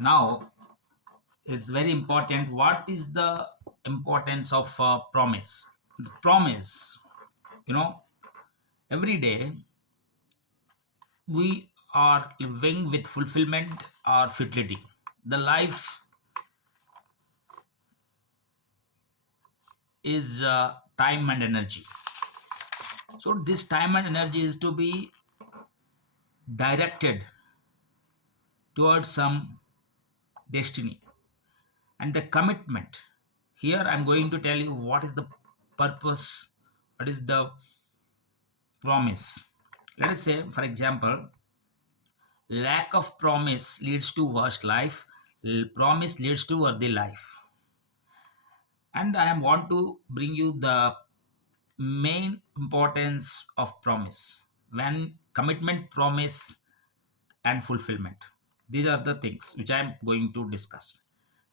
Now, it's very important. What is the importance of promise? The promise, you know, every day we are living with fulfillment or futility. The life is time and energy. So, this time and energy is to be directed towards some destiny and the commitment. Here, I'm going to tell you what is the purpose, what is the promise. Let us say, for example, lack of promise leads to worst life, promise leads to worthy life. And I am want to bring you the main importance of promise. When commitment, promise, and fulfillment. These are the things which I am going to discuss.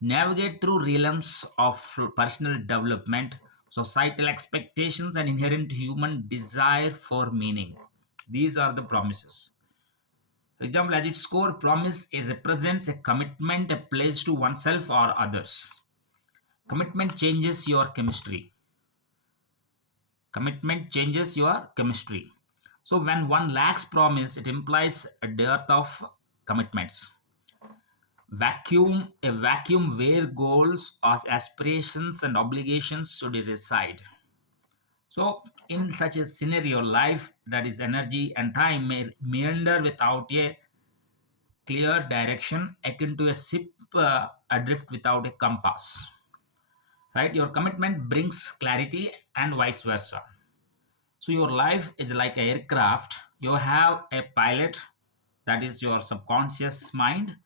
Navigate through realms of personal development, societal expectations, and inherent human desire for meaning. These are the promises. For example, at its core, promise it represents a commitment, a pledge to oneself or others. Commitment changes your chemistry. Commitment changes your chemistry. So when one lacks promise, it implies a dearth of commitments. A vacuum where goals, aspirations, and obligations should reside. So, in such a scenario, life, that is energy and time, may meander without a clear direction, akin to a ship adrift without a compass. Right? Your commitment brings clarity, and vice versa. So, your life is like an aircraft. You have a pilot, that is your subconscious mind,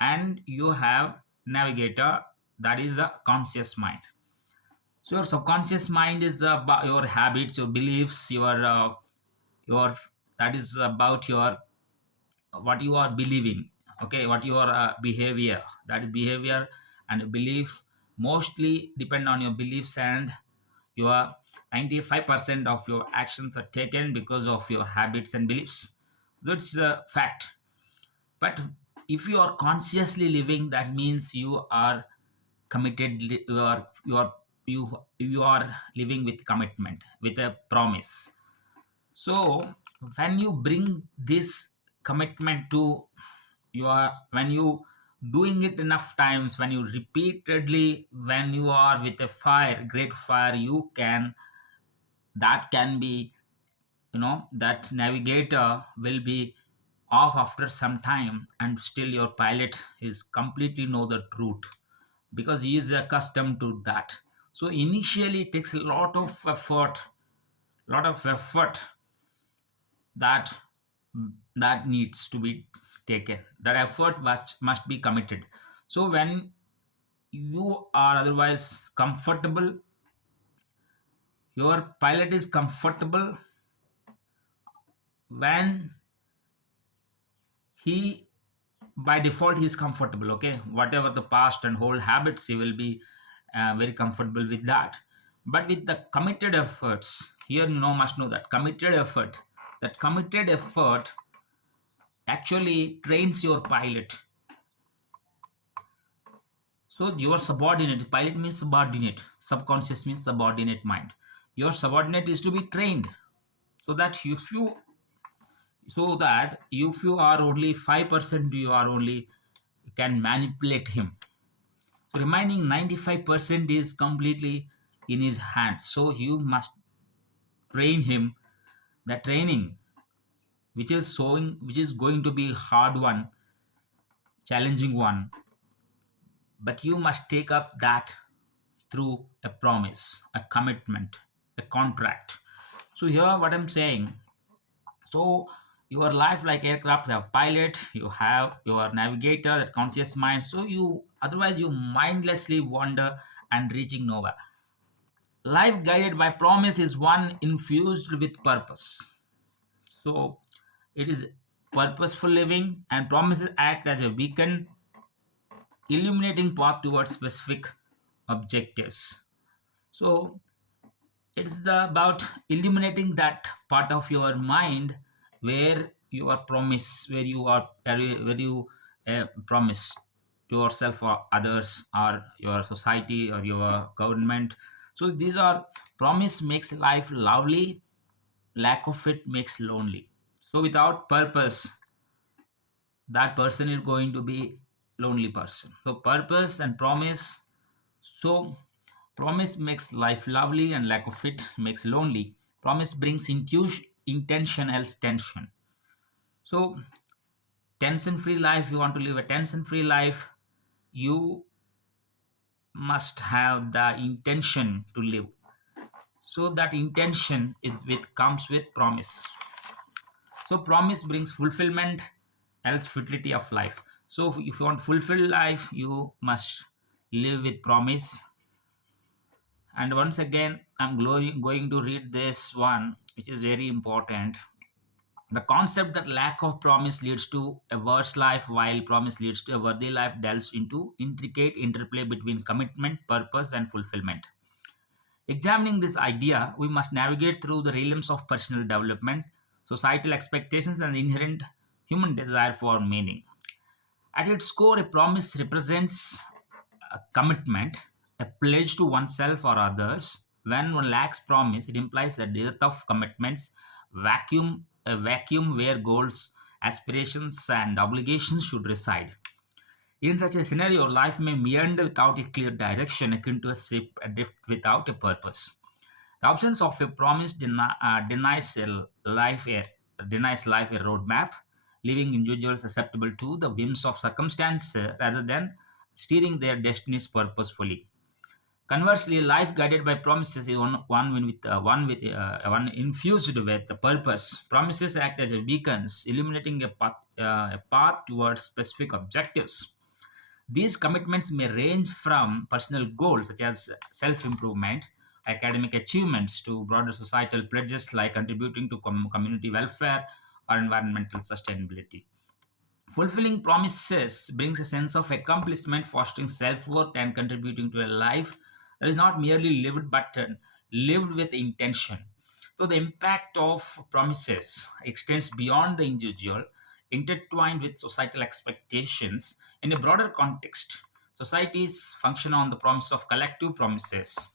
and you have navigator, that is a conscious mind. So your subconscious mind is about your habits, your beliefs, your that is about your what you are believing. Okay, what your behavior, that is behavior and belief mostly depend on your beliefs, and your 95% of your actions are taken because of your habits and beliefs. That's a fact. But if you are consciously living, that means you are committed, you are living with commitment, with a promise. So when you bring this commitment to your, when you doing it enough times, when you repeatedly, when you are with a fire, great fire, you can, that can be, that navigator will be off after some time, and still your pilot is completely know the truth because he is accustomed to that. So initially it takes a lot of effort that that needs to be taken, that effort must be committed. So when you are otherwise comfortable, your pilot is comfortable, when he, by default he is comfortable, okay, whatever the past and whole habits, he will be very comfortable with that. But with the committed efforts, here must know that committed effort actually trains your pilot. So your subordinate, pilot means subordinate, subconscious means subordinate mind. Your subordinate is to be trained, so that if you are only 5%, you are only, you can manipulate him. Remaining 95% is completely in his hands. So you must train him. The training, which is going to be hard one, challenging one, but you must take up that through a promise, a commitment, a contract. So here what I'm saying, so your life like aircraft, you have pilot, you have your navigator, that conscious mind. So you, otherwise you mindlessly wander and reaching nowhere. Life guided by promise is one infused with purpose. So it is purposeful living, and promises act as a beacon, illuminating path towards specific objectives. So it's about illuminating that part of your mind where you are promise, where you promise to yourself or others or your society or your government. So these are promise makes life lovely, lack of it makes lonely. So without purpose, that person is going to be lonely person. So purpose and promise. So promise makes life lovely and lack of it makes lonely. Promise brings intuition, intention else tension. So tension free life, you want to live a tension free life, you must have the intention to live. So that intention is with comes with promise. So promise brings fulfillment, else futility of life. So if you want fulfilled life, you must live with promise. And once again, going to read this one, which is very important. The concept that lack of promise leads to a worse life, while promise leads to a worthy life, delves into intricate interplay between commitment, purpose, and fulfillment. Examining this idea, we must navigate through the realms of personal development, societal expectations, and the inherent human desire for meaning. At its core, a promise represents a commitment, a pledge to oneself or others. When one lacks promise, it implies a dearth of commitments, a vacuum where goals, aspirations, and obligations should reside. In such a scenario, life may meander without a clear direction, akin to a ship adrift without a purpose. The absence of a promise denies life a roadmap, leaving individuals susceptible to the whims of circumstance rather than steering their destinies purposefully. Conversely, life guided by promises is one infused with the purpose. Promises act as a beacons, illuminating a path towards specific objectives. These commitments may range from personal goals such as self improvement, academic achievements, to broader societal pledges like contributing to community welfare or environmental sustainability. Fulfilling promises brings a sense of accomplishment, fostering self worth, and contributing to a life that is not merely lived but lived with intention. So, the impact of promises extends beyond the individual, intertwined with societal expectations. In a broader context, societies function on the promise of collective promises,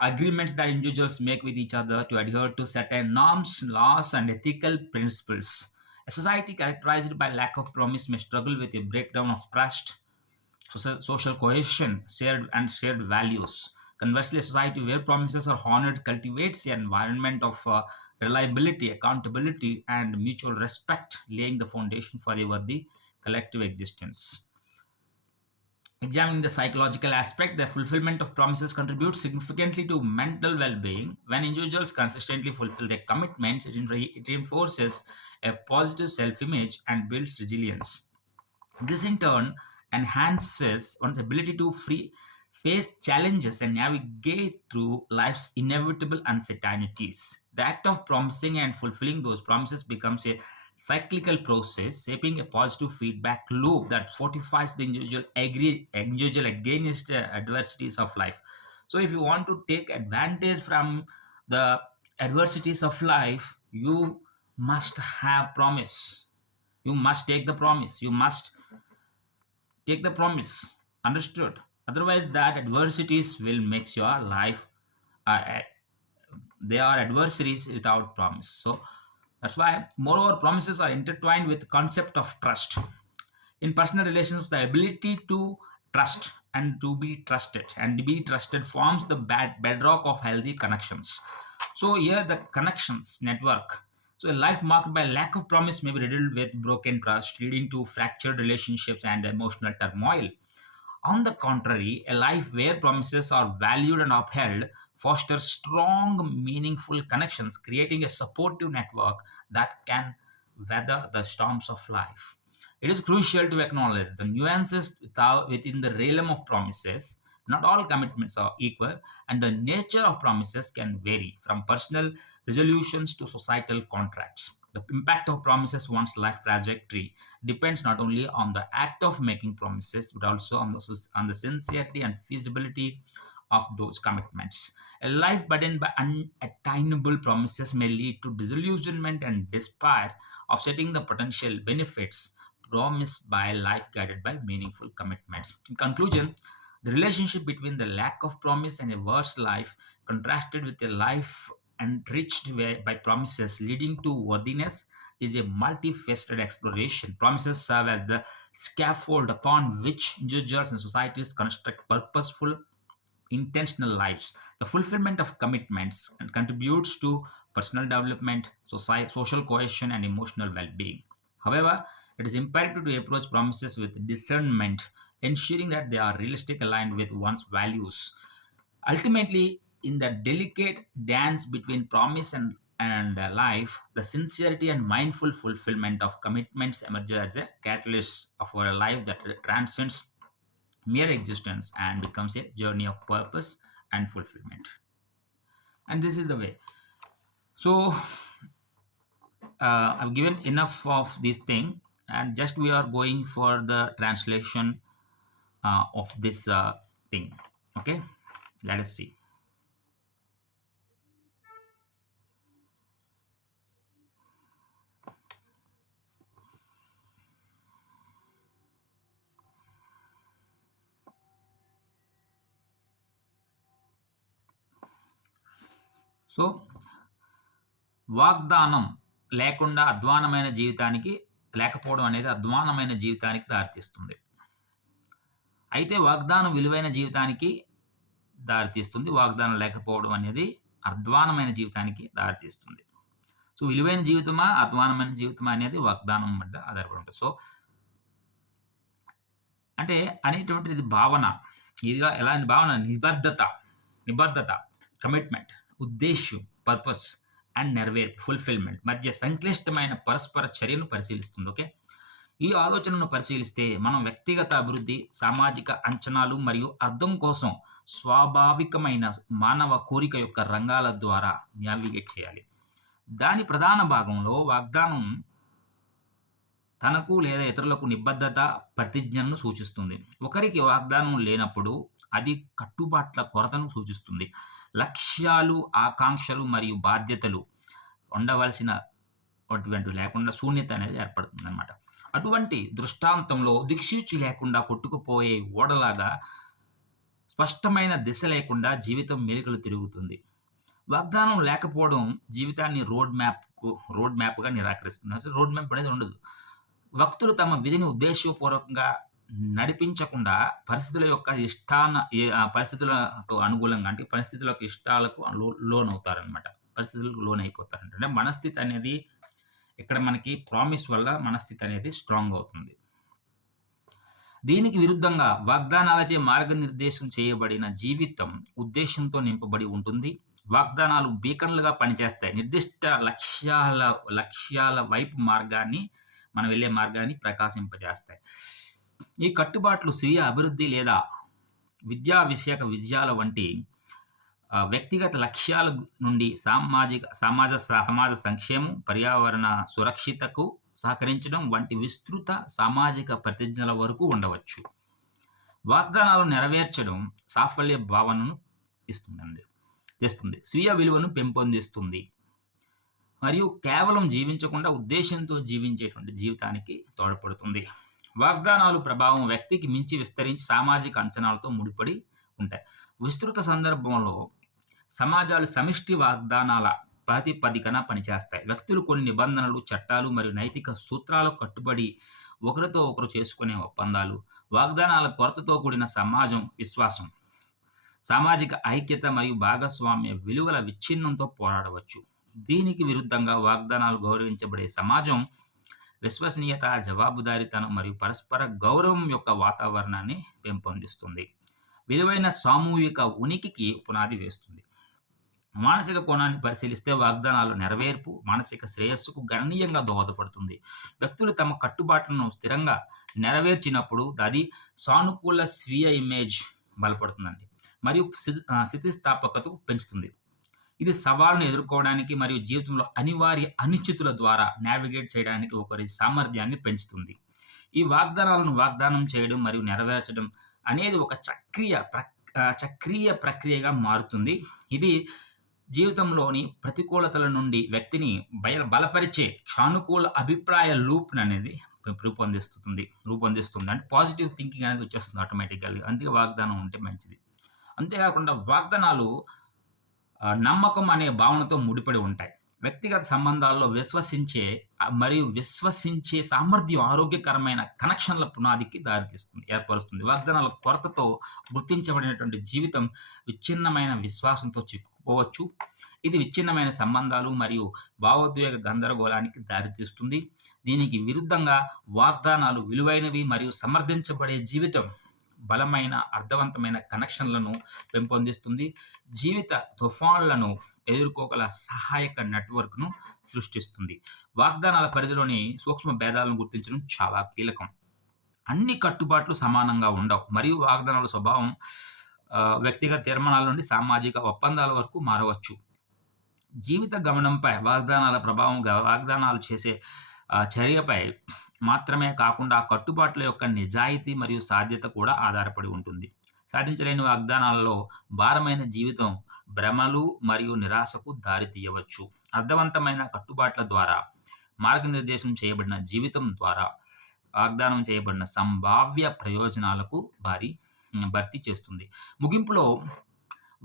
agreements that individuals make with each other to adhere to certain norms, laws, and ethical principles. A society characterized by lack of promise may struggle with a breakdown of trust, social cohesion, shared values. Conversely, a society where promises are honored cultivates an environment of reliability, accountability, and mutual respect, laying the foundation for a worthy collective existence. Examining the psychological aspect, the fulfillment of promises contributes significantly to mental well being. When individuals consistently fulfill their commitments, it reinforces a positive self image and builds resilience. This in turn enhances one's ability to face challenges and navigate through life's inevitable uncertainties. The act of promising and fulfilling those promises becomes a cyclical process, shaping a positive feedback loop that fortifies the individual against the adversities of life. So, if you want to take advantage from the adversities of life, you must have promise. You must take the promise. You must take the promise. Understood? Otherwise, that adversities will make your life. Uh, they are adversaries without promise. So that's why, moreover, promises are intertwined with the concept of trust. In personal relations, the ability to trust and to be trusted and to be trusted forms the bedrock of healthy connections. So here the connections network. So a life marked by lack of promise may be riddled with broken trust, leading to fractured relationships and emotional turmoil. On the contrary, a life where promises are valued and upheld fosters strong, meaningful connections, creating a supportive network that can weather the storms of life. It is crucial to acknowledge the nuances within the realm of promises. Not all commitments are equal, and the nature of promises can vary from personal resolutions to societal contracts. The impact of promises one's life trajectory depends not only on the act of making promises but also on the sincerity and feasibility of those commitments. A life burdened by unattainable promises may lead to disillusionment and despair, offsetting the potential benefits. promised by life guided by meaningful commitments. In conclusion, the relationship between the lack of promise and a worse life contrasted with a life enriched by promises leading to worthiness is a multifaceted exploration. Promises serve as the scaffold upon which individuals and societies construct purposeful, intentional lives. The fulfillment of commitments and contributes to personal development, social cohesion, and emotional well being. However, it is imperative to approach promises with discernment, ensuring that they are realistic, aligned with one's values. Ultimately, in the delicate dance between promise and life, the sincerity and mindful fulfillment of commitments emerges as a catalyst for a life that transcends mere existence and becomes a journey of purpose and fulfillment. And this is the way. So, I've given enough of this thing, and just we are going for the translation of this thing. Okay, let us see. So వాగ్దానం లేకుండా అధ్వానమైన జీవితానికి లేకపోవడం అనేది అధ్వానమైన జీవితానికి దారితీస్తుంది. అయితే వాగ్దానం విలువైన జీవితానికి దారితీస్తుంది. వాగ్దానం లేకపోవడం అనేది అధ్వానమైన జీవితానికి దారితీస్తుంది. సో విలువైన జీవితమా అధ్వానమైన జీవితమా అనేది వాగ్దానం మీద ఆధారపడి ఉంటుంది. సో అంటే అనేటువంటిది భావన. ఇది ఎలాంటి భావన? నిబద్ధత, కమిట్మెంట్, ఉద్దేశ్యం, పర్పస్ అండ్ నెరవేర్పు, ఫుల్ఫిల్మెంట్ మధ్య సంక్లిష్టమైన పరస్పర చర్యను పరిశీలిస్తుంది. ఓకే, ఈ ఆలోచనను పరిశీలిస్తే మనం వ్యక్తిగత అభివృద్ధి, సామాజిక అంచనాలు మరియు అర్థం కోసం స్వాభావికమైన మానవ కోరిక యొక్క రంగాల ద్వారా నావిగేట్ చేయాలి. దాని ప్రధాన భాగంలో వాగ్దానం తనకు లేదా ఇతరులకు నిబద్ధత, ప్రతిజ్ఞను సూచిస్తుంది. ఒకరికి వాగ్దానం లేనప్పుడు అది కట్టుబాట్ల కొరతను సూచిస్తుంది. లక్ష్యాలు, ఆకాంక్షలు మరియు బాధ్యతలు ఉండవలసిన అటువంటి లేకుండా శూన్యత అనేది ఏర్పడుతుంది అనమాట. అటువంటి దృష్టాంతంలో దిక్సూచి లేకుండా కొట్టుకుపోయే ఓడలాగా స్పష్టమైన దిశ లేకుండా జీవితం మెలికలు తిరుగుతుంది. వాగ్దానం లేకపోవడం జీవితాన్ని రోడ్ మ్యాప్గా నిరాకరిస్తుంది. అసలు రోడ్ మ్యాప్ అనేది ఉండదు. భక్తులు తమ విధిని ఉద్దేశపూర్వకంగా నడిపించకుండా పరిస్థితులకు అనుకూలంగా అంటే పరిస్థితులకు ఇష్టాలకు లోనవుతారనమాట. పరిస్థితులకు లోనైపోతారంట. అంటే మనస్థితి అనేది ఇక్కడ మనకి ప్రామిస్ వల్ల మనస్థితి అనేది స్ట్రాంగ్ అవుతుంది. దీనికి విరుద్ధంగా వాగ్దానాలచే మార్గనిర్దేశం చేయబడిన జీవితం ఉద్దేశంతో నింపబడి ఉంటుంది. వాగ్దానాలు బీకన్లుగా పనిచేస్తాయి. నిర్దిష్ట లక్ష్యాల వైపు మనం వెళ్ళే మార్గాన్ని ప్రకాశింపజేస్తాయి. ఈ కట్టుబాట్లు స్వీయ అభివృద్ధి లేదా విద్యా విషయక విజయాల వంటి వ్యక్తిగత లక్ష్యాల నుండి సమాజ సంక్షేమం, పర్యావరణ సురక్షితకు సహకరించడం వంటి విస్తృత సామాజిక ప్రతిజ్ఞల వరకు ఉండవచ్చు. వాగ్దానాలు నెరవేర్చడం సాఫల్య భావనను తెస్తుంది, స్వీయ విలువను పెంపొందిస్తుంది మరియు కేవలం జీవించకుండా ఉద్దేశంతో జీవించేటువంటి జీవితానికి తోడ్పడుతుంది. వాగ్దానాలు ప్రభావం వ్యక్తికి మించి విస్తరించి సామాజిక అంచనాలతో ముడిపడి ఉంటాయి. విస్తృత సందర్భంలో సమాజాలు సమిష్టి వాగ్దానాల ప్రాతిపదికన పనిచేస్తాయి. వ్యక్తులు కొన్ని నిబంధనలు, చట్టాలు మరియు నైతిక సూత్రాలకు కట్టుబడి ఒకరితో ఒకరు చేసుకునే ఒప్పందాలు, వాగ్దానాల కొరతతో కూడిన సమాజం విశ్వాసం, సామాజిక ఐక్యత మరియు భాగస్వామ్య విలువల విచ్ఛిన్నంతో పోరాడవచ్చు. దీనికి విరుద్ధంగా వాగ్దానాలు గౌరవించబడే సమాజం విశ్వసనీయత, జవాబుదారీతనం మరియు పరస్పర గౌరవం యొక్క వాతావరణాన్ని పెంపొందిస్తుంది. విలువైన సామూహిక ఉనికికి పునాది వేస్తుంది. మానసిక కోణాన్ని పరిశీలిస్తే వాగ్దానాలు నెరవేర్పు మానసిక శ్రేయస్సుకు గణనీయంగా దోహదపడుతుంది. వ్యక్తులు తమ కట్టుబాట్లను స్థిరంగా నెరవేర్చినప్పుడు అది సానుకూల స్వీయ ఇమేజ్ బలపడుతుందండి మరియు స్థితిస్థాపకతకు పెంచుతుంది. ఇది సవాళ్ళను ఎదుర్కోవడానికి మరియు జీవితంలో అనివార్య అనిశ్చితుల ద్వారా నావిగేట్ చేయడానికి ఒకరి సామర్థ్యాన్ని పెంచుతుంది. ఈ వాగ్దానం చేయడం మరియు నెరవేర్చడం అనేది ఒక చక్రీయ ప్రక్రియగా మారుతుంది. ఇది జీవితంలోని ప్రతికూలతల నుండి వ్యక్తిని బలపరిచే సానుకూల అభిప్రాయ లూప్ అనేది రూపొందిస్తుంది. అంటే పాజిటివ్ థింకింగ్ అనేది వచ్చేస్తుంది ఆటోమేటికల్‌గా. అందుకే వాగ్దానం ఉంటే మంచిది. అంతేకాకుండా వాగ్దానాలు నమ్మకం అనే భావనతో ముడిపడి ఉంటాయి. వ్యక్తిగత సంబంధాల్లో మరియు విశ్వసించే సామర్థ్యం ఆరోగ్యకరమైన కనెక్షన్‌ల పునాదికి ఏర్పరుస్తుంది. వాగ్దానాల కొరతతో గుర్తించబడినటువంటి జీవితం విచ్ఛిన్నమైన విశ్వాసంతో చిక్కుకుపోవచ్చు. ఇది విచ్ఛిన్నమైన సంబంధాలు మరియు భావోద్వేగ గందరగోళానికి దారితీస్తుంది. దీనికి విరుద్ధంగా వాగ్దానాలు విలువైనవి మరియు సమర్థించబడే జీవితం బలమైన, అర్థవంతమైన కనెక్షన్‌లను పెంపొందిస్తుంది. జీవిత తుఫాన్లను ఎదుర్కోగల సహాయక నెట్‌వర్క్‌ను సృష్టిస్తుంది. వాగ్దానాల పరిధిలోని సూక్ష్మ భేదాలను గుర్తించడం చాలా కీలకం. అన్ని కట్టుబాట్లు సమానంగా ఉండవు మరియు వాగ్దానాల స్వభావం వ్యక్తిగత తీర్మానాల నుండి సామాజిక ఒప్పందాల వరకు మారవచ్చు. జీవిత గమనంపై వాగ్దానాల ప్రభావం వాగ్దానాలు చేసే చర్యపై మాత్రమే కాకుండా ఆ కట్టుబాట్ల యొక్క నిజాయితీ మరియు సాధ్యత కూడా ఆధారపడి ఉంటుంది. సాధించలేని వాగ్దానాలలో భారమైన జీవితం భ్రమలు మరియు నిరాశకు దారితీయవచ్చు. అర్థవంతమైన కట్టుబాట్ల ద్వారా మార్గనిర్దేశం చేయబడిన జీవితం ద్వారా వాగ్దానం చేయబడిన సంభావ్య ప్రయోజనాలకు భర్తీ చేస్తుంది. ముగింపులో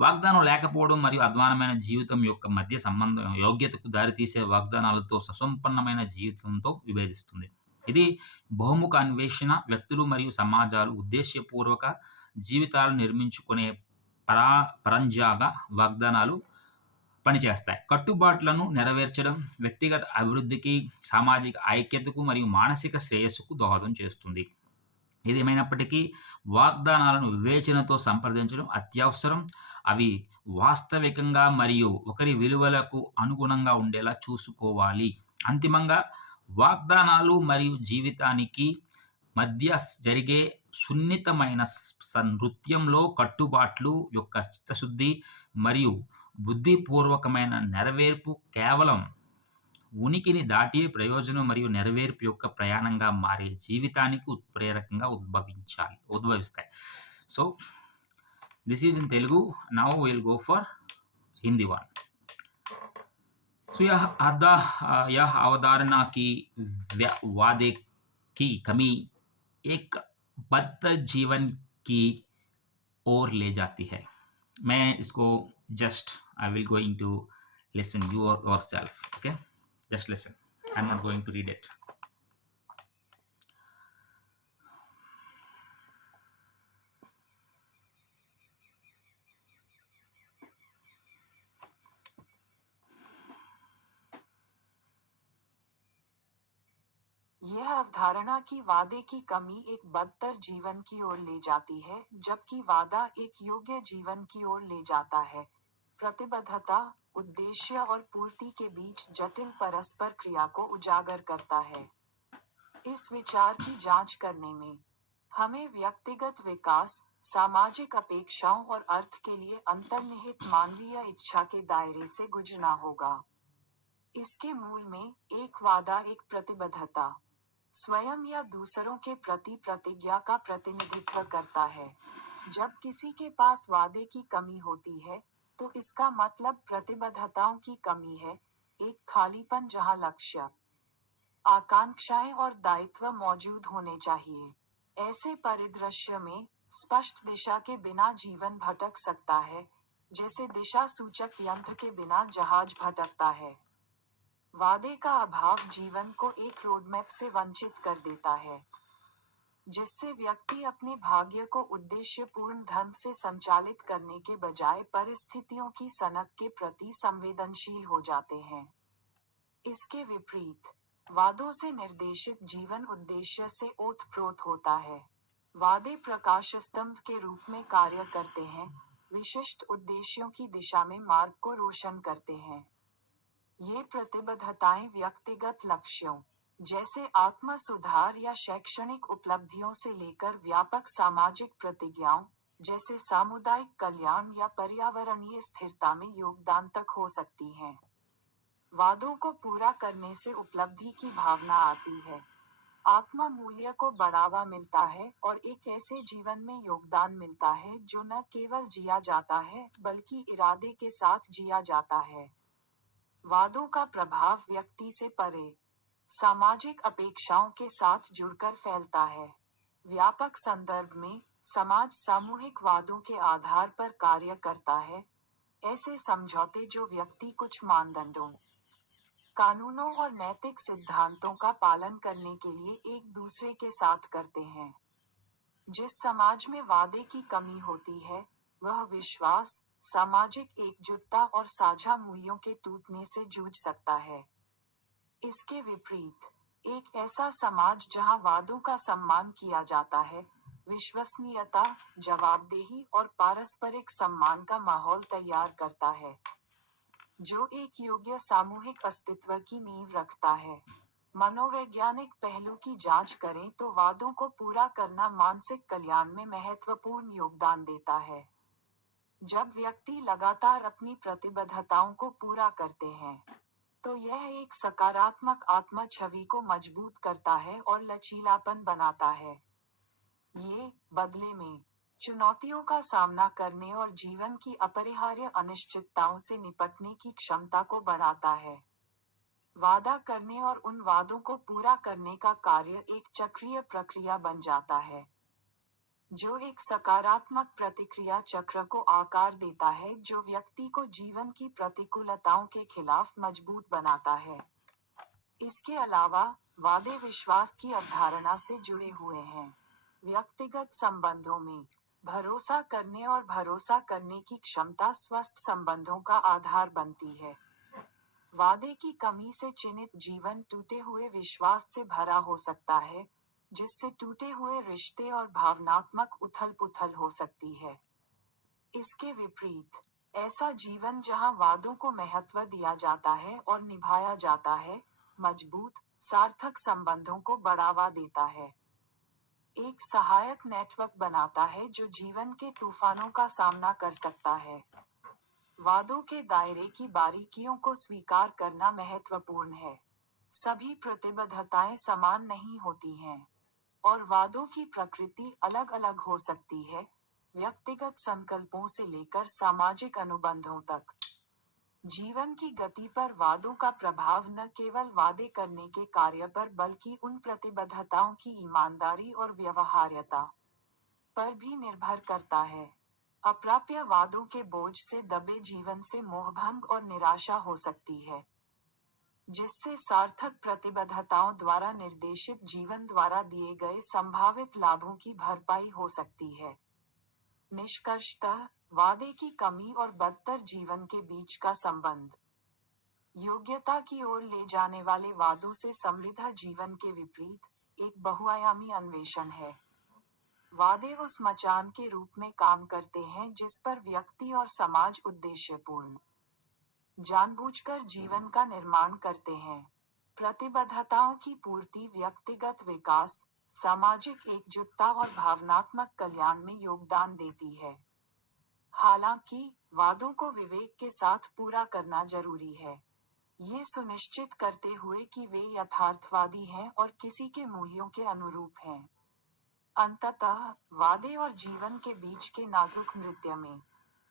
వాగ్దానం లేకపోవడం మరియు అధ్వాన్నమైన జీవితం యొక్క మధ్య సంబంధం యోగ్యతకు దారితీసే వాగ్దానాలతో సుసంపన్నమైన జీవితంతో విభేదిస్తుంది. ఇది బహుముఖ అన్వేషణ, వ్యక్తులు మరియు సమాజాలు ఉద్దేశ్యపూర్వక జీవితాలను నిర్మించుకునే పరంజాగా వాగ్దానాలు పనిచేస్తాయి. కట్టుబాట్లను నెరవేర్చడం వ్యక్తిగత అభివృద్ధికి, సామాజిక ఐక్యతకు మరియు మానసిక శ్రేయస్సుకు దోహదం చేస్తుంది. ఏదేమైనప్పటికీ వాగ్దానాలను వివేచనతో సంప్రదించడం అత్యవసరం. అవి వాస్తవికంగా మరియు ఒకరి విలువలకు అనుగుణంగా ఉండేలా చూసుకోవాలి. అంతిమంగా వాగ్దానాలు మరియు జీవితానికి మధ్య జరిగే సున్నితమైన నృత్యంలో కట్టుబాట్లు యొక్క చిత్తశుద్ధి మరియు బుద్ధిపూర్వకమైన నెరవేర్పు కేవలం ఉనికిని దాటి ప్రయోజనం మరియు నెరవేర్పు యొక్క ప్రయాణంగా మారే జీవితానికి ఉత్ప్రేరకంగా ఉద్భవిస్తాయి. So this is in Telugu. Now will go for Hindi one. तो यह अवधारणा की वादे की कमी एक बदतर जीवन की ओर ले जाती है. मैं इसको just I will going to listen yourself. Okay, just listen. I am not going to read it. यह अवधारणा की वादे की कमी एक बदतर जीवन की ओर ले जाती है, जबकि वादा एक योग्य जीवन की ओर ले जाता है. प्रतिबद्धता, उद्देश्य और पूर्ति के बीच जटिल परस्पर क्रिया को उजागर करता है. इस विचार की जांच करने में हमें व्यक्तिगत विकास, सामाजिक अपेक्षाओं और अर्थ के लिए अंतर्निहित मानवीय इच्छा के दायरे से गुजरना होगा. इसके मूल में एक वादा एक प्रतिबद्धता स्वयं या दूसरों के प्रति प्रतिज्ञा का प्रतिनिधित्व करता है. जब किसी के पास वादे की कमी होती है, तो इसका मतलब प्रतिबद्धताओं की कमी है, एक खालीपन जहां लक्ष्य, आकांक्षाएं और दायित्व मौजूद होने चाहिए. ऐसे परिदृश्य में स्पष्ट दिशा के बिना जीवन भटक सकता है, जैसे दिशा सूचक यंत्र के बिना जहाज भटकता है. वादे का अभाव जीवन को एक रोडमैप से वंचित कर देता है, जिससे व्यक्ति अपने भाग्य को उद्देश्यपूर्ण ढंग से संचालित करने के बजाय परिस्थितियों की सनक के प्रति संवेदनशील हो जाते हैं. इसके विपरीत वादों से निर्देशित जीवन उद्देश्य से ओतप्रोत होता है. वादे प्रकाश स्तंभ के रूप में कार्य करते हैं, विशिष्ट उद्देश्यों की दिशा में मार्ग को रोशन करते हैं. ये प्रतिबद्धताएं व्यक्तिगत लक्ष्यों, जैसे आत्म सुधार या शैक्षणिक उपलब्धियों से लेकर व्यापक सामाजिक प्रतिज्ञाओं, जैसे सामुदायिक कल्याण या पर्यावरणीय स्थिरता में योगदान तक हो सकती हैं. वादों को पूरा करने से उपलब्धि की भावना आती है, आत्मा मूल्य को बढ़ावा मिलता है और एक ऐसे जीवन में योगदान मिलता है जो न केवल जिया जाता है बल्कि इरादे के साथ जिया जाता है. वादों का प्रभाव व्यक्ति से परे. सामाजिक अपेक्षाओं के साथ जुड़कर फैलता है। व्यापक संदर्भ में, समाज सामूहिक वादों के आधार पर कार्य करता है, ऐसे समझौते जो व्यक्ति कुछ मानदंडों, कानूनों और नैतिक सिद्धांतों का पालन करने के लिए एक दूसरे के साथ करते हैं। जिस समाज में वादे की कमी होती है, वह विश्वास, सामाजिक एकजुटता और साझा मूल्यों के टूटने से जूझ सकता है। इसके विपरीत, एक ऐसा समाज जहां वादों का सम्मान किया जाता है, विश्वसनीयता, जवाबदेही और पारस्परिक सम्मान का माहौल तैयार करता है, जो एक योग्य सामूहिक अस्तित्व की नींव रखता है। मनोवैज्ञानिक पहलू की जांच करें तो वादों को पूरा करना मानसिक कल्याण में महत्वपूर्ण योगदान देता है। जब व्यक्ति लगातार अपनी प्रतिबद्धताओं को पूरा करते हैं, तो यह एक सकारात्मक आत्म छवि को मजबूत करता है और लचीलापन बनाता है। ये, बदले में, चुनौतियों का सामना करने और जीवन की अपरिहार्य अनिश्चितताओं से निपटने की क्षमता को बढ़ाता है। वादा करने और उन वादों को पूरा करने का कार्य एक चक्रीय प्रक्रिया बन जाता है, जो एक सकारात्मक प्रतिक्रिया चक्र को आकार देता है जो व्यक्ति को जीवन की प्रतिकूलताओं के खिलाफ मजबूत बनाता है। इसके अलावा, वादे विश्वास की अवधारणा से जुड़े हुए हैं। व्यक्तिगत संबंधों में भरोसा करने और भरोसा करने की क्षमता स्वस्थ संबंधों का आधार बनती है। वादे की कमी से चिन्हित जीवन टूटे हुए विश्वास से भरा हो सकता है, जिससे टूटे हुए रिश्ते और भावनात्मक उथल-पुथल हो सकती है। इसके विपरीत, ऐसा जीवन जहां वादों को महत्व दिया जाता है और निभाया जाता है, मजबूत, सार्थक संबंधों को बढ़ावा देता है। एक सहायक नेटवर्क बनाता है जो जीवन के तूफानों का सामना कर सकता है। वादों के दायरे की बारीकियों को स्वीकार करना महत्वपूर्ण है। सभी प्रतिबद्धताएं समान नहीं होती हैं, और वादों की प्रकृति अलग-अलग हो सकती है, व्यक्तिगत संकल्पों से लेकर सामाजिक अनुबंधों तक। जीवन की गति पर वादों का प्रभाव न केवल वादे करने के कार्य पर बल्कि उन प्रतिबद्धताओं की ईमानदारी और व्यवहार्यता पर भी निर्भर करता है। अप्राप्य वादों के बोझ से दबे जीवन से मोहभंग और निराशा हो सकती है, जिससे सार्थक प्रतिबद्धताओं द्वारा निर्देशित जीवन द्वारा दिए गए संभावित लाभों की भरपाई हो सकती है। निष्कर्षतः, वादे की कमी और बदतर जीवन के बीच का संबंध योग्यता की ओर ले जाने वाले वादों से समृद्ध जीवन के विपरीत एक बहुआयामी अन्वेषण है। वादे उस मचान के रूप में काम करते हैं जिस पर व्यक्ति और समाज उद्देश्यपूर्ण, जानबूझकर जीवन का निर्माण करते हैं। प्रतिबद्धताओं की पूर्ति व्यक्तिगत विकास, सामाजिक एकजुटता और भावनात्मक कल्याण में योगदान देती है। हालांकि, वादों को विवेक के साथ पूरा करना जरूरी है, ये सुनिश्चित करते हुए कि वे यथार्थवादी हैं और किसी के मूल्यों के अनुरूप हैं। अंततः, वादे और जीवन के बीच के नाजुक नृत्य में,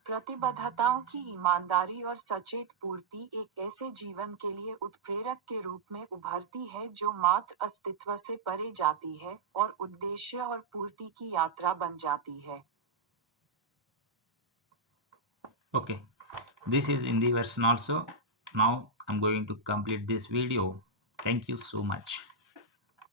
प्रतिबद्धताओं की ईमानदारी और सचेत पूर्ति एक ऐसे जीवन के लिए उत्प्रेरक के रूप में उभरती है जो मात्र अस्तित्व से परे जाती है और उद्देश्य और पूर्ति की यात्रा बन जाती है। Okay, this is in the version also. Now I'm going to complete this video. Thank you so much.